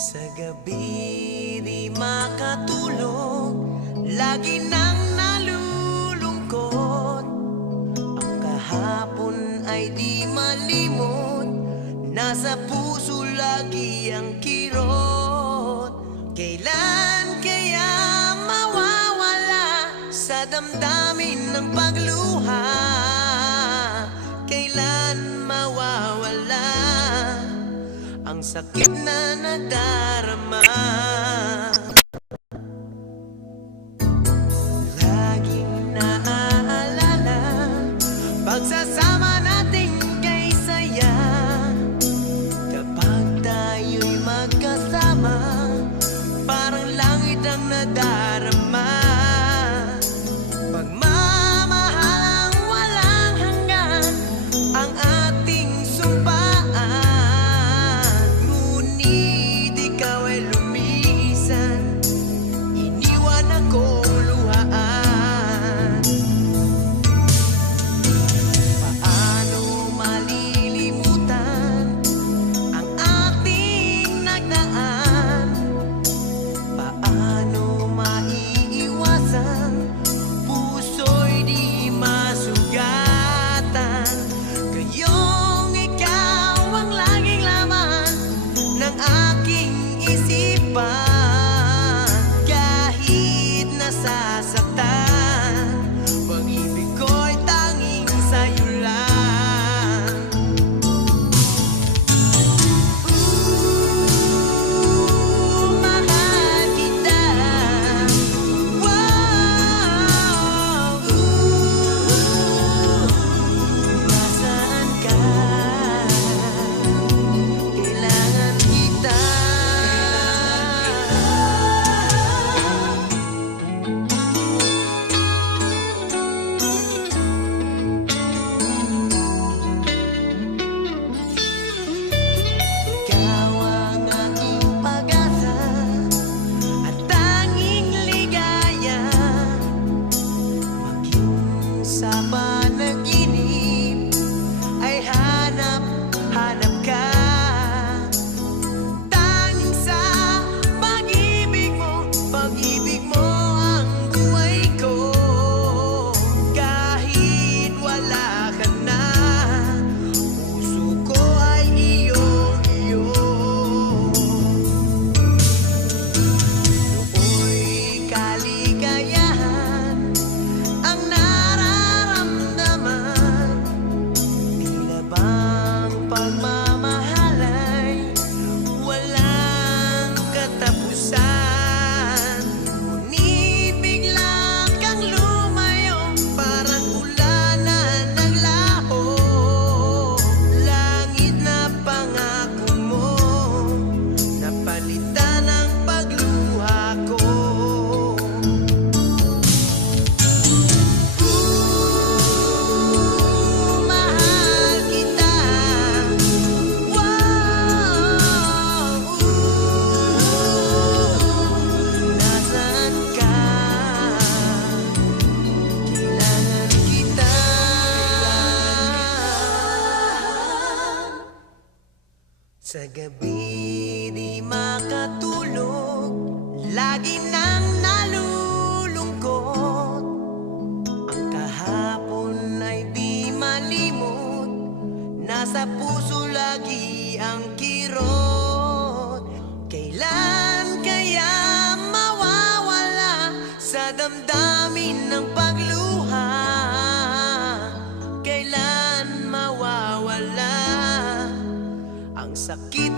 Sa gabi di makatulog, lagi nang nalulungkot. Ang kahapon ay di malimot, nasa puso lagi ang kirot. Kailan kaya mawawala sa damdamin ng pagluha? Kailan mawawala ang sakit na nadarama? Laging naaalala pagsasama nating kay saya. Kapag tayo'y magkasama, parang langit ang nadarama. Pagmamahalang walang hanggan ang ating sumpaan. Ngunit ikaw ay lumisan, iniwan akong luhaan. Paano malilimutan ang ating nagdaan? Paano maiiwasan puso'y di masugatan? Gayong ikaw ang laging laman ng aking isipan. Kahit nasasaktan, pag-ibig ko'y tanging sa'yo lang. Mahal kita. Wow, nasaan ka? Kailangan kita. Ikaw ang aking pag-asa at tanging ligaya. Maging sa panaginip ay hanap ka. Tanging sa pag-ibig mo ang buhay ko. Kahit wala ka na, puso ko ay iyong-iyo. Nooy kaligayahan ang nararamdaman. Tila bang pagmamahalay walang katapusan. Ngunit bigla kang lumayo, parang ulan na naglaho. Langit na pangako mo, napalitan ang pagluha ko. Mahal kita. Wow, nasaan ka? Kailangan kita. Sa gabi di makatulog, lagi nang nalulungkot. Ang kahapon ay di malimot, nasa puso lagi ang kirot. Kailan kaya mawawala sa damdamin ng pagluha? Kailan mawawala ang sakit